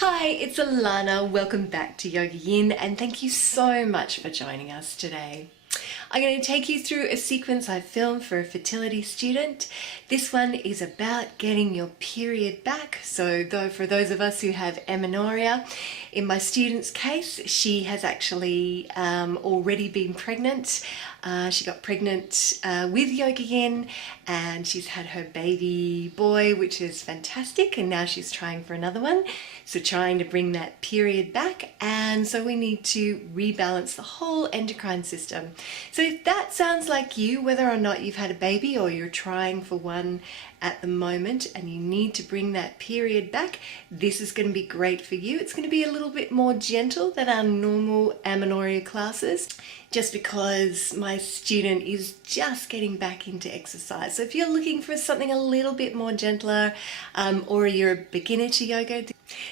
Hi, it's Allannah. Welcome back to YogaYin and thank you so much for joining us today. I'm going to take you through a sequence I filmed for a fertility student. This one is about getting your period back. So for those of us who have amenorrhea, in my student's case, she has actually already been pregnant. She got pregnant with YogaYin and she's had her baby boy, which is fantastic, and now she's trying for another one. So trying to bring that period back, and so we need to rebalance the whole endocrine system. So if that sounds like you, whether or not you've had a baby or you're trying for one at the moment and you need to bring that period back, this is going to be great for you. It's going to be a little bit more gentle than our normal amenorrhea classes, just because my student is just getting back into exercise. So if you're looking for something a little bit more gentler, or you're a beginner to yoga,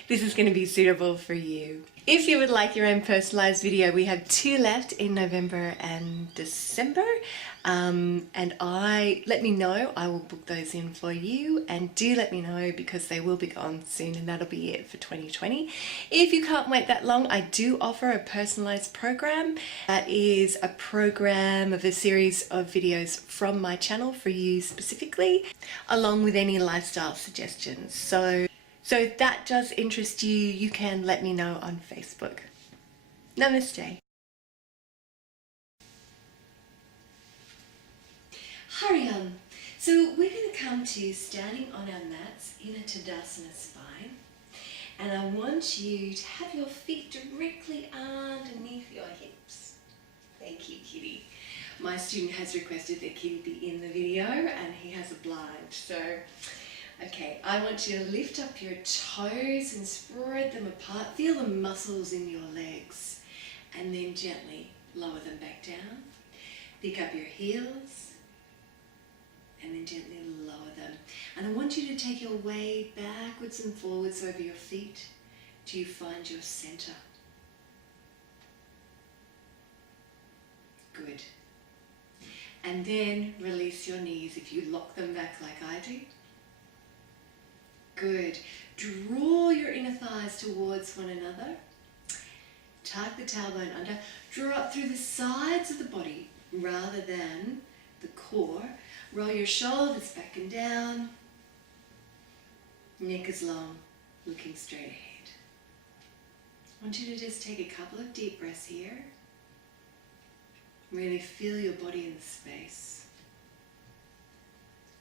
this is going to be suitable for you. If you would like your own personalized video, we have 2 left in November and December. Let me know, I will book those in for you, and do let me know because they will be gone soon and that'll be it for 2020. If you can't wait that long, I do offer a personalized program. That is a program of a series of videos from my channel for you specifically, along with any lifestyle suggestions. So if that does interest you, you can let me know on Facebook. Namaste. Hariam. So we're going to come to standing on our mats in a Tadasana spine. And I want you to have your feet directly underneath your hips. Thank you, kitty. My student has requested that kitty be in the video and he has a blind. So, okay, I want you to lift up your toes and spread them apart. Feel the muscles in your legs and then gently lower them back down. Pick up your heels and then gently lower them. And I want you to take your way backwards and forwards over your feet till you find your center. Good. And then release your knees if you lock them back like I do. Good. Draw your inner thighs towards one another. Tuck the tailbone under. Draw up through the sides of the body rather than the core. Roll your shoulders back and down. Neck is long, looking straight ahead. I want you to just take a couple of deep breaths here. Really feel your body in the space.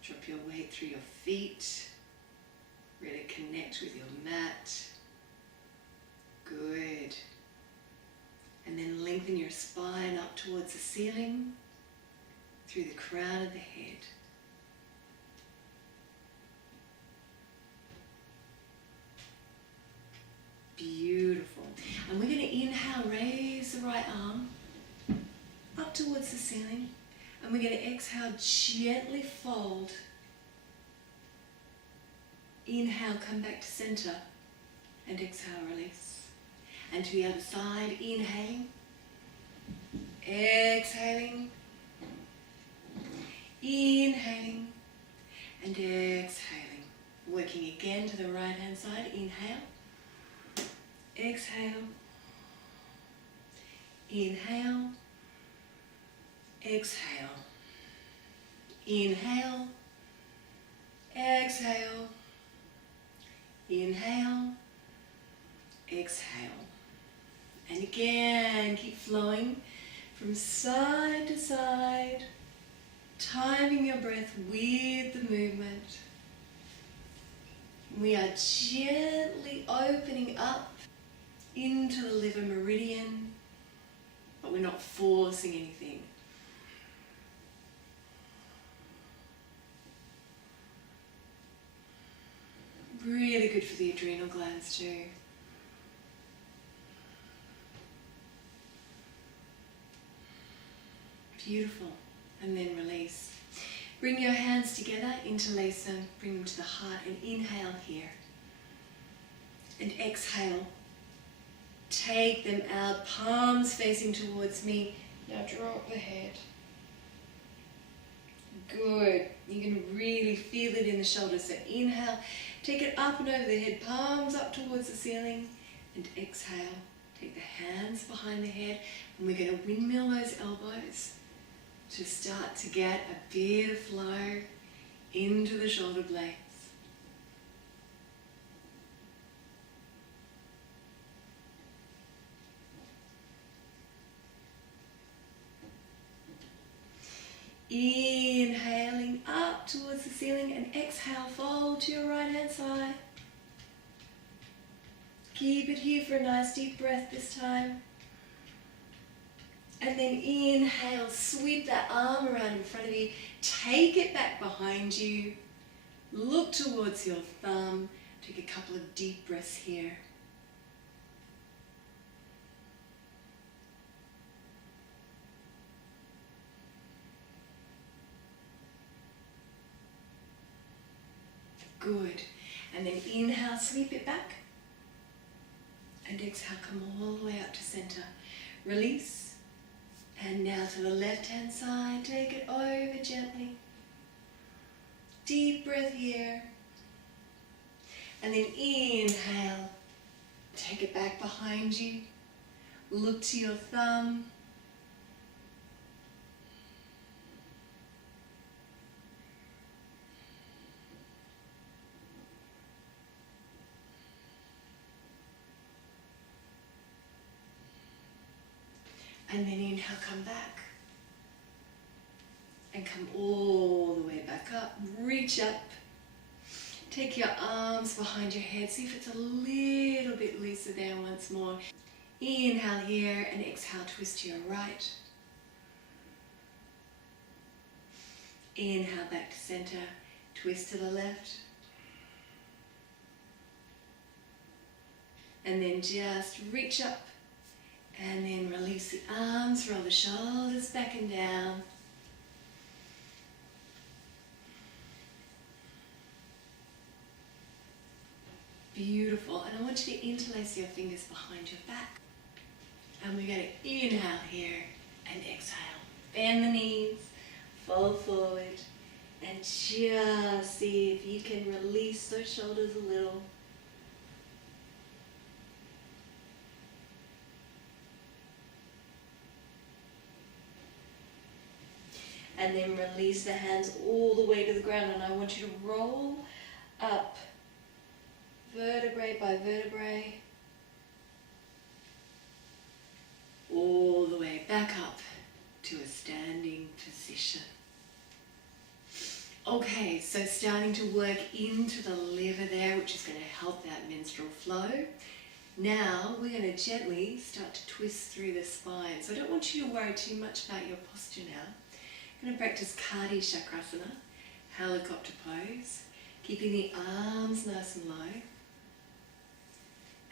Drop your weight through your feet. Really connect with your mat. Good. And then lengthen your spine up towards the ceiling, through the crown of the head. Beautiful. And we're going to inhale, raise the right arm up towards the ceiling. And we're going to exhale, gently fold. Inhale, come back to center, and exhale, release. And to the other side, inhaling, exhaling, inhaling, and exhaling. Working again to the right hand side, inhale, exhale, inhale, exhale, inhale, exhale, inhale, exhale. And again, keep flowing from side to side, timing your breath with the movement. We are gently opening up into the liver meridian, but we're not forcing anything. Really good for the adrenal glands too. Beautiful. And then release. Bring your hands together, interlace them, bring them to the heart, and inhale here. And exhale. Take them out, palms facing towards me. Now drop the head. Good. You can really feel it in the shoulders. So inhale, take it up and over the head, palms up towards the ceiling, and exhale. Take the hands behind the head, and we're going to windmill those elbows to start to get a bit of flow into the shoulder blades. Inhaling up towards the ceiling, and exhale, fold to your right hand side. Keep it here for a nice deep breath this time. And then inhale, sweep that arm around in front of you, take it back behind you, look towards your thumb, take a couple of deep breaths here. Good. And then inhale, sweep it back. And exhale, come all the way up to center. Release. And now to the left hand side, take it over gently. Deep breath here. And then inhale, take it back behind you. Look to your thumb. And then inhale, come back. And come all the way back up. Reach up. Take your arms behind your head. See if it's a little bit looser there once more. Inhale here and exhale, twist to your right. Inhale back to center. Twist to the left. And then just reach up. And then release the arms, roll the shoulders back and down. Beautiful. And I want you to interlace your fingers behind your back. And we're going to inhale here and exhale. Bend the knees, fold forward, and just see if you can release those shoulders a little. And then release the hands all the way to the ground. And I want you to roll up, vertebrae by vertebrae, all the way back up to a standing position. Okay, so starting to work into the liver there, which is going to help that menstrual flow. Now we're going to gently start to twist through the spine. So I don't want you to worry too much about your posture now. I'm going to practice Kati Chakrasana, helicopter pose, keeping the arms nice and low.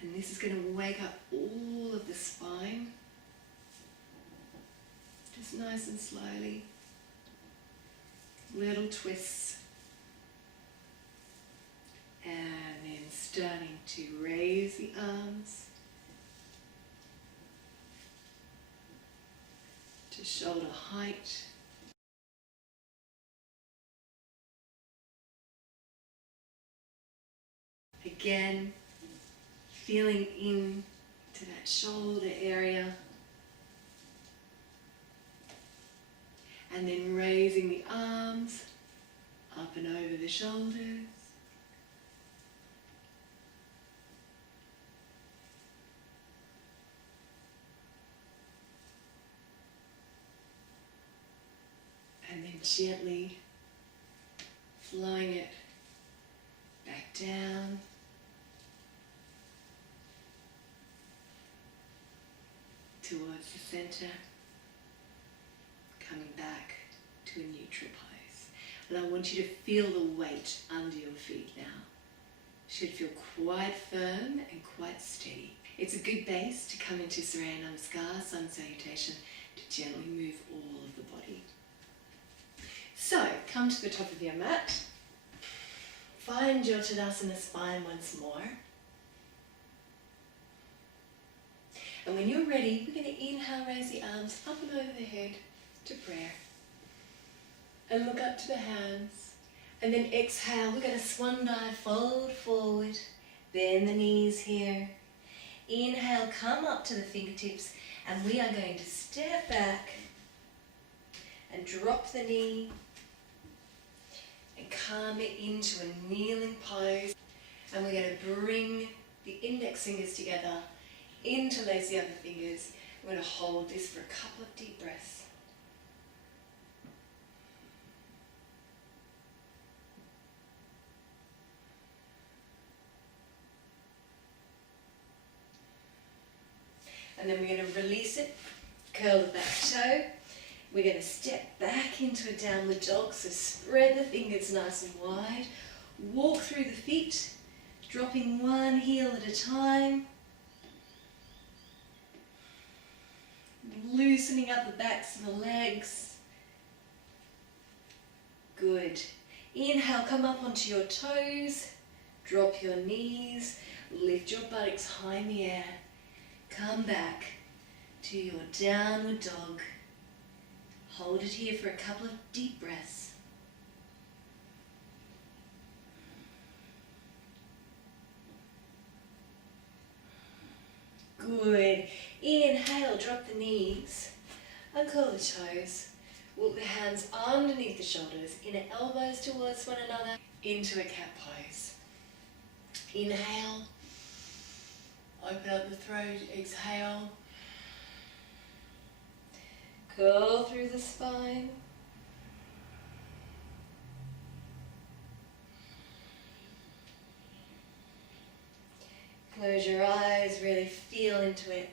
And this is going to wake up all of the spine, just nice and slowly. Little twists. And then starting to raise the arms to shoulder height. Again, feeling into that shoulder area. And then raising the arms up and over the shoulders. And then gently flowing it back down. Towards the center. Coming back to a neutral pose. And I want you to feel the weight under your feet now. It should feel quite firm and quite steady. It's a good base to come into Surya Namaskar, sun salutation, to gently move all of the body. So, come to the top of your mat. Find your Tadasana spine once more. And when you're ready, we're going to inhale, raise the arms up and over the head to prayer. And look up to the hands. And then exhale, we're going to swan dive, fold forward, bend the knees here. Inhale, come up to the fingertips, and we are going to step back and drop the knee and come it into a kneeling pose. And we're going to bring the index fingers together, interlace the other fingers. We're going to hold this for a couple of deep breaths. And then we're going to release it, curl the back toe. We're going to step back into a downward dog, so spread the fingers nice and wide. Walk through the feet, dropping one heel at a time. Loosening up the backs of the legs. Good. Inhale, come up onto your toes. Drop your knees. Lift your buttocks high in the air. Come back to your downward dog. Hold it here for a couple of deep breaths. Good. Inhale, drop the knees. Uncurl the toes. Walk the hands underneath the shoulders. Inner elbows towards one another. Into a cat pose. Inhale. Open up the throat, exhale. Curl through the spine. Close your eyes, really feel into it.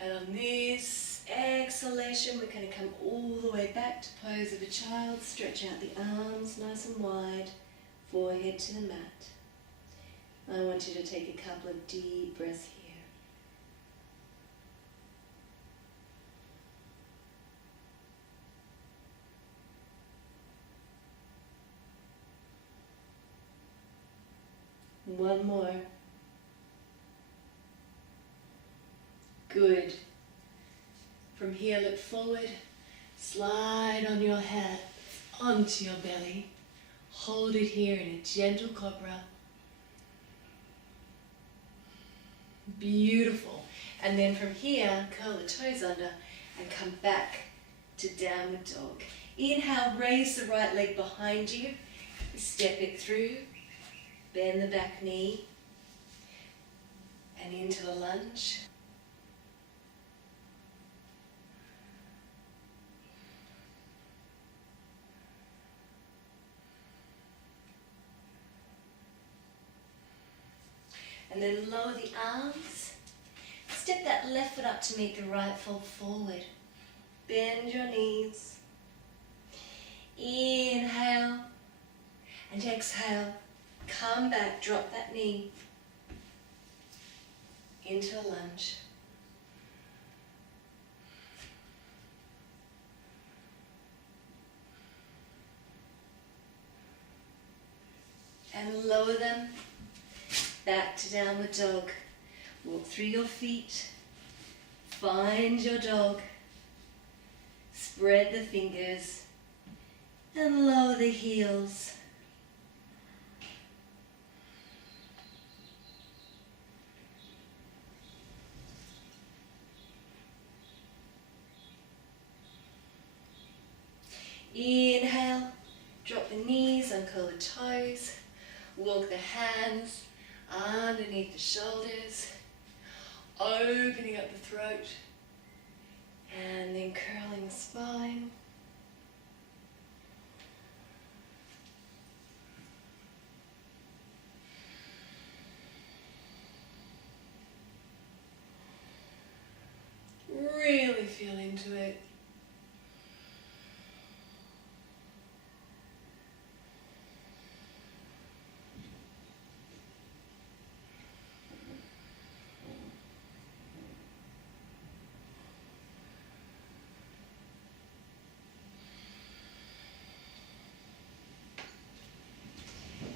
And on this exhalation, we're going to come all the way back to pose of a child. Stretch out the arms nice and wide, forehead to the mat. I want you to take a couple of deep breaths here. One more. Good. From here, look forward. Slide on your head onto your belly. Hold it here in a gentle cobra. Beautiful. And then from here, curl the toes under and come back to downward dog. Inhale, raise the right leg behind you. Step it through. Bend the back knee. And into a lunge. And then lower the arms. Step that left foot up to meet the right, fold forward. Bend your knees. Inhale and exhale. Come back, drop that knee into a lunge. And lower them. Back to downward dog. Walk through your feet. Find your dog. Spread the fingers. And lower the heels. Inhale. Drop the knees, uncurl the toes. Walk the hands underneath the shoulders, opening up the throat, and then curling the spine. Really feel into it.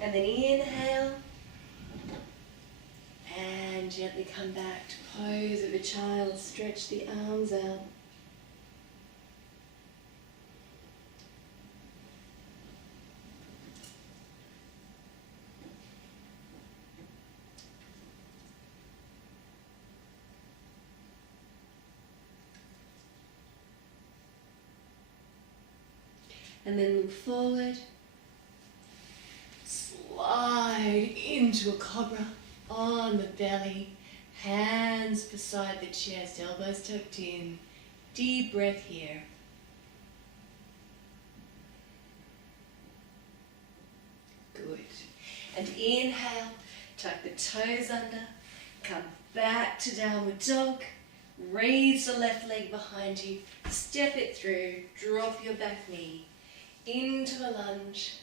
And then inhale gently come back to pose of a child. Stretch the arms out. And then look forward. Slide into a cobra on the belly. Hands beside the chest, elbows tucked in. Deep breath here. Good. And inhale, tuck the toes under. Come back to downward dog. Raise the left leg behind you. Step it through. Drop your back knee into a lunge.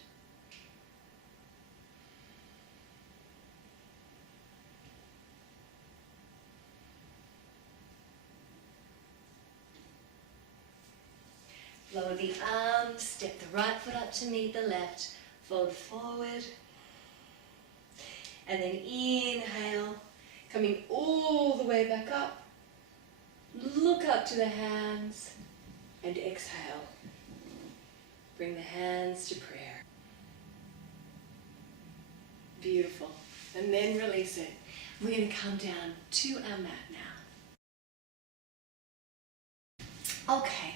Lower the arms, step the right foot up to meet the left, fold forward, and then inhale, coming all the way back up, look up to the hands, and exhale. Bring the hands to prayer. Beautiful. And then release it. We're going to come down to our mat now. Okay.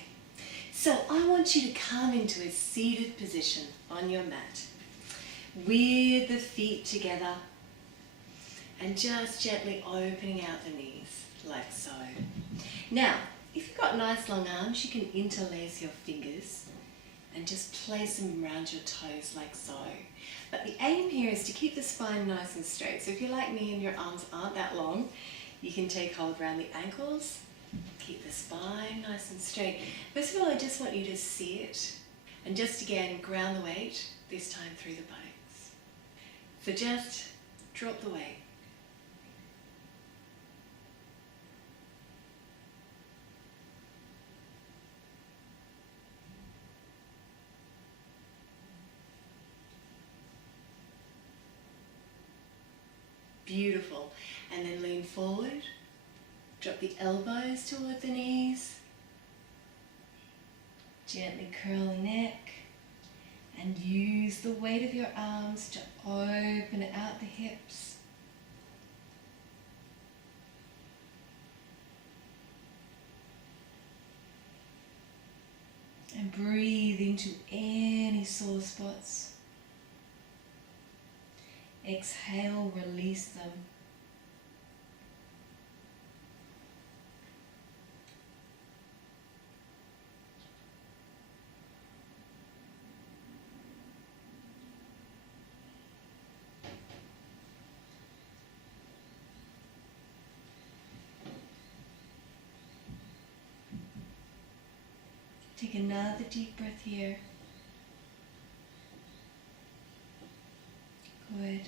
So I want you to come into a seated position on your mat with the feet together and just gently opening out the knees like so. Now, if you've got nice long arms, you can interlace your fingers and just place them around your toes like so. But the aim here is to keep the spine nice and straight. So if you're like me and your arms aren't that long, you can take hold around the ankles. Keep the spine nice and straight. First of all, I just want you to sit and just again ground the weight, this time through the buttocks. So just drop the weight. Beautiful. And then lean forward. Drop the elbows toward the knees. Gently curl the neck. And use the weight of your arms to open out the hips. And breathe into any sore spots. Exhale, release them. Take another deep breath here. Good.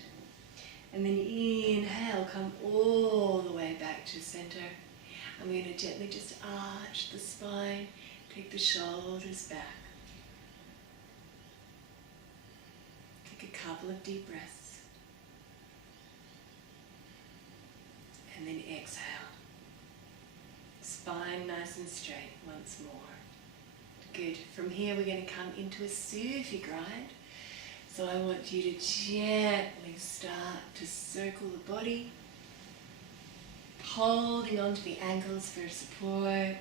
And then inhale, come all the way back to center. And we're going to gently just arch the spine, take the shoulders back. Take a couple of deep breaths. And then exhale. Spine nice and straight once more. Good. From here we're going to come into a Sufi grind. So I want you to gently start to circle the body, holding onto the ankles for support.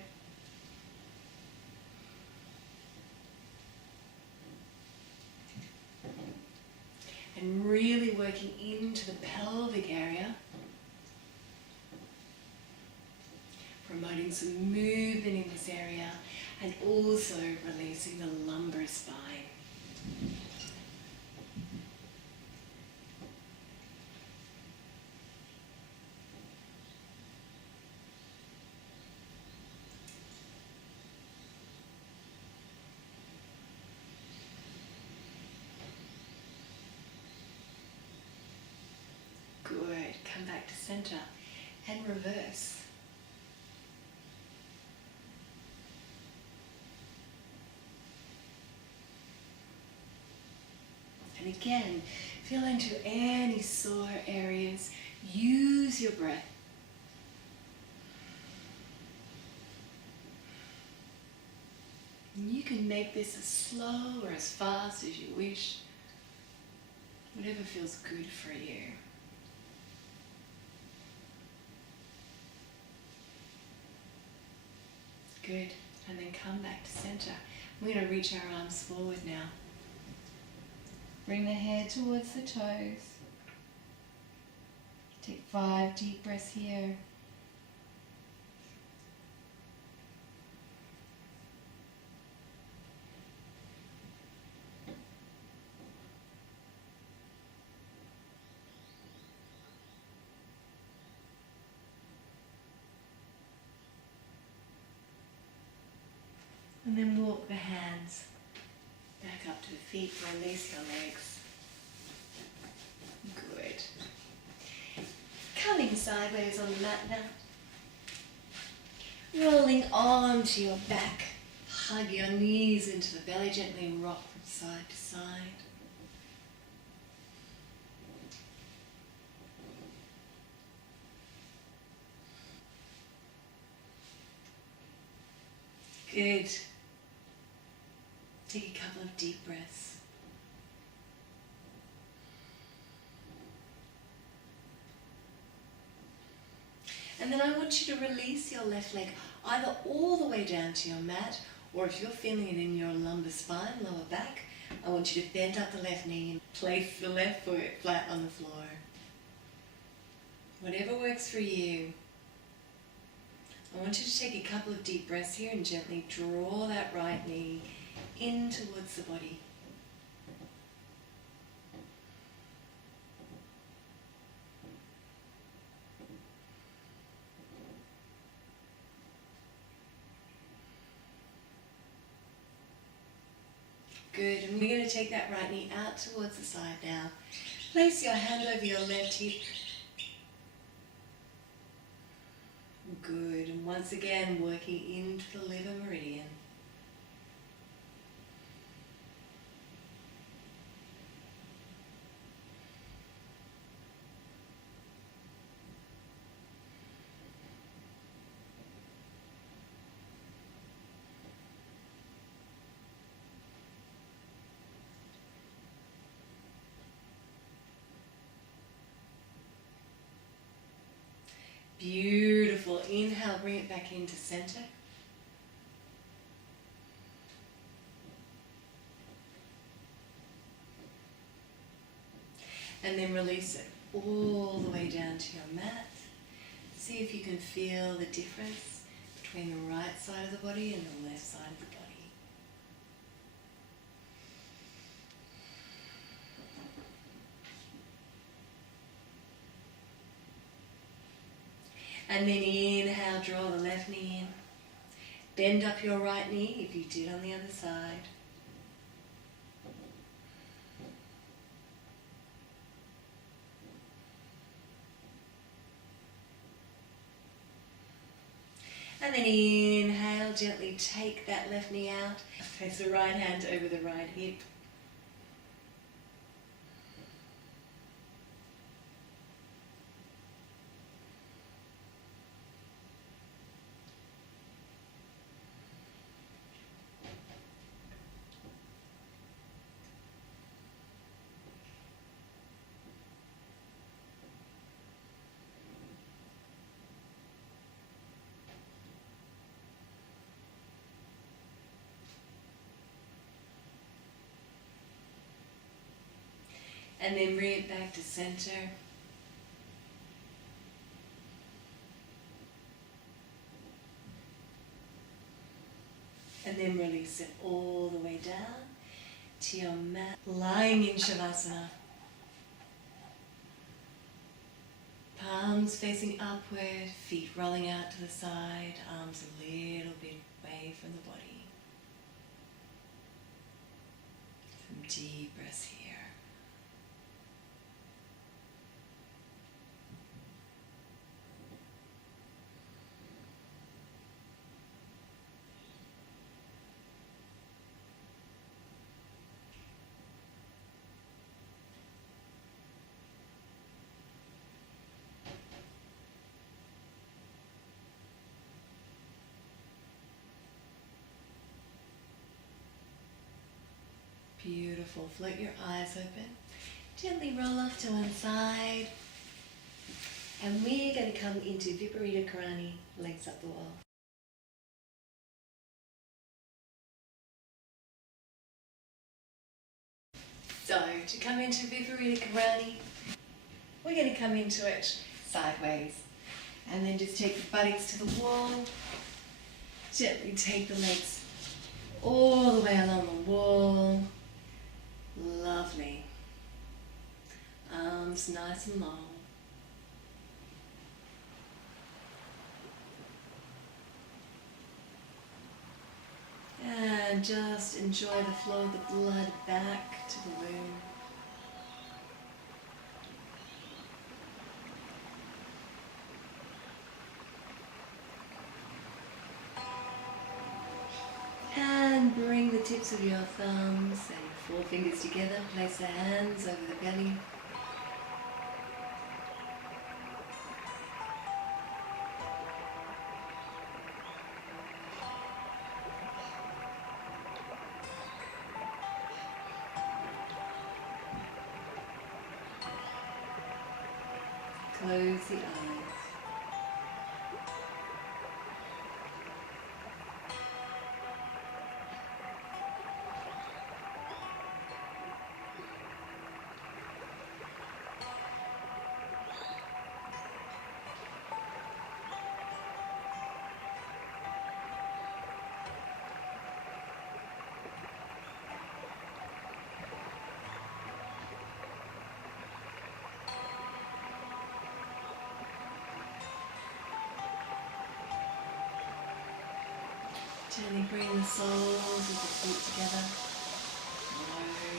And really working into the pelvic area, promoting some movement in this area, and also releasing the lumbar spine. Good. Come back to center and reverse. And again, feel into any sore areas. Use your breath make this as slow or as fast as you wish. Whatever feels good for you. Good. And then come back to center. We're going to reach our arms forward now. Bring the head towards the toes. Take 5 deep breaths here. And then walk the hands back up to the feet, release your legs. Good. Coming sideways on the mat now. Rolling onto your back. Hug your knees into the belly, gently rock from side to side. Good. Take a couple of deep breaths. And then I want you to release your left leg either all the way down to your mat, or if you're feeling it in your lumbar spine, lower back, I want you to bend up the left knee and place the left foot flat on the floor. Whatever works for you. I want you to take a couple of deep breaths here and gently draw that right knee in towards the body. Good, and we're going to take that right knee out towards the side now. Place your hand over your left hip. Good, and once again working into the liver meridian. Beautiful. Inhale, bring it back into center. And then release it all the way down to your mat. See if you can feel the difference between the right side of the body and the left side of the body. And then inhale, draw the left knee in. Bend up your right knee if you did on the other side. And then inhale, gently take that left knee out. Place the right hand over the right hip. And then bring it back to center. And then release it all the way down to your mat, lying in Shavasana. Palms facing upward, feet rolling out to the side, arms a little bit away from the body. Some deep breaths here. Beautiful. Float your eyes open. Gently roll off to one side. And we're going to come into Viparita Karani, legs up the wall. So, to come into Viparita Karani, we're going to come into it sideways. And then just take the buttocks to the wall. Gently take the legs all the way along the wall. Lovely. Arms nice and long. And just enjoy the flow of the blood back to the womb. And bring the tips of your thumbs and your forefingers together. Place the hands over the belly. Close the eyes. Gently bring the soles of the feet together.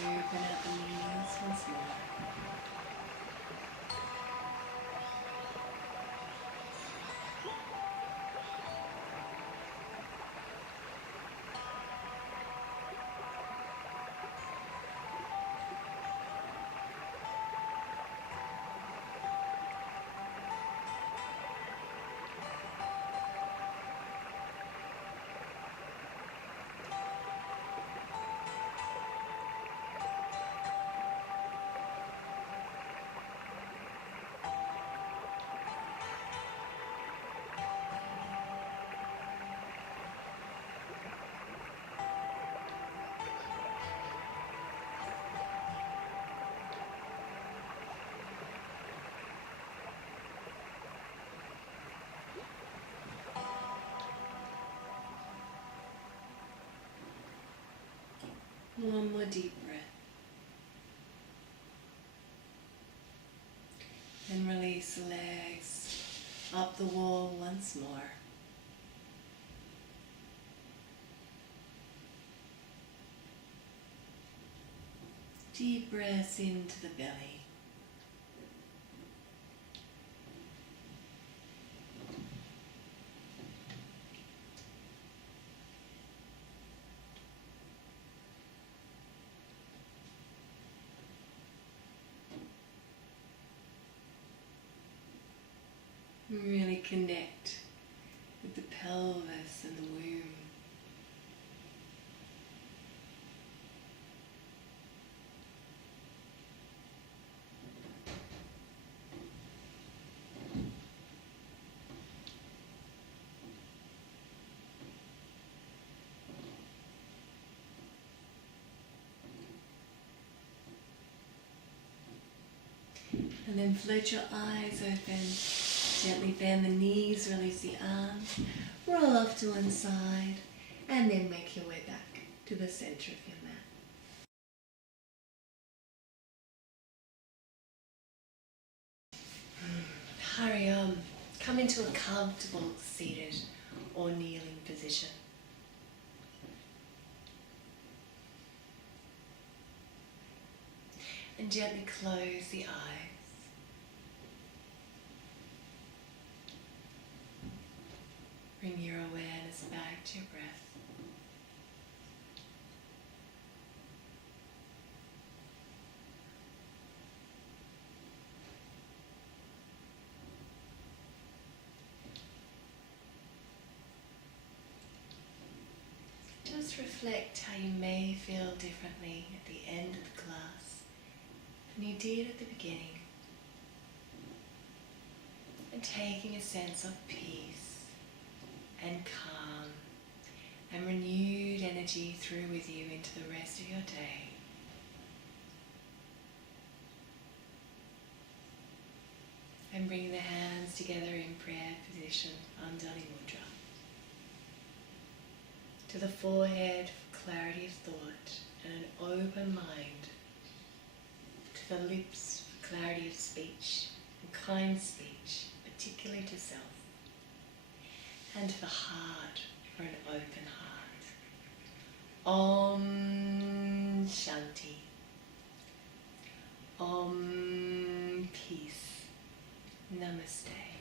Open out the knees once more. One more deep breath. Then release the legs up the wall once more. Deep breaths into the belly. Really connect with the pelvis and the womb. And then float your eyes open. Gently bend the knees, release the arms, roll off to one side, and then make your way back to the center of your mat. Hurry on. Come into a comfortable seated or kneeling position. And gently close the eyes. Bring your awareness back to your breath. Just just reflect how you may feel differently at the end of the class than you did at the beginning. And taking a sense of peace and calm and renewed energy through with you into the rest of your day. And bring the hands together in prayer position, Anjali Mudra. To the forehead for clarity of thought and an open mind. To the lips for clarity of speech and kind speech, particularly to self. And to the heart for an open heart. Om Shanti. Om Peace. Namaste.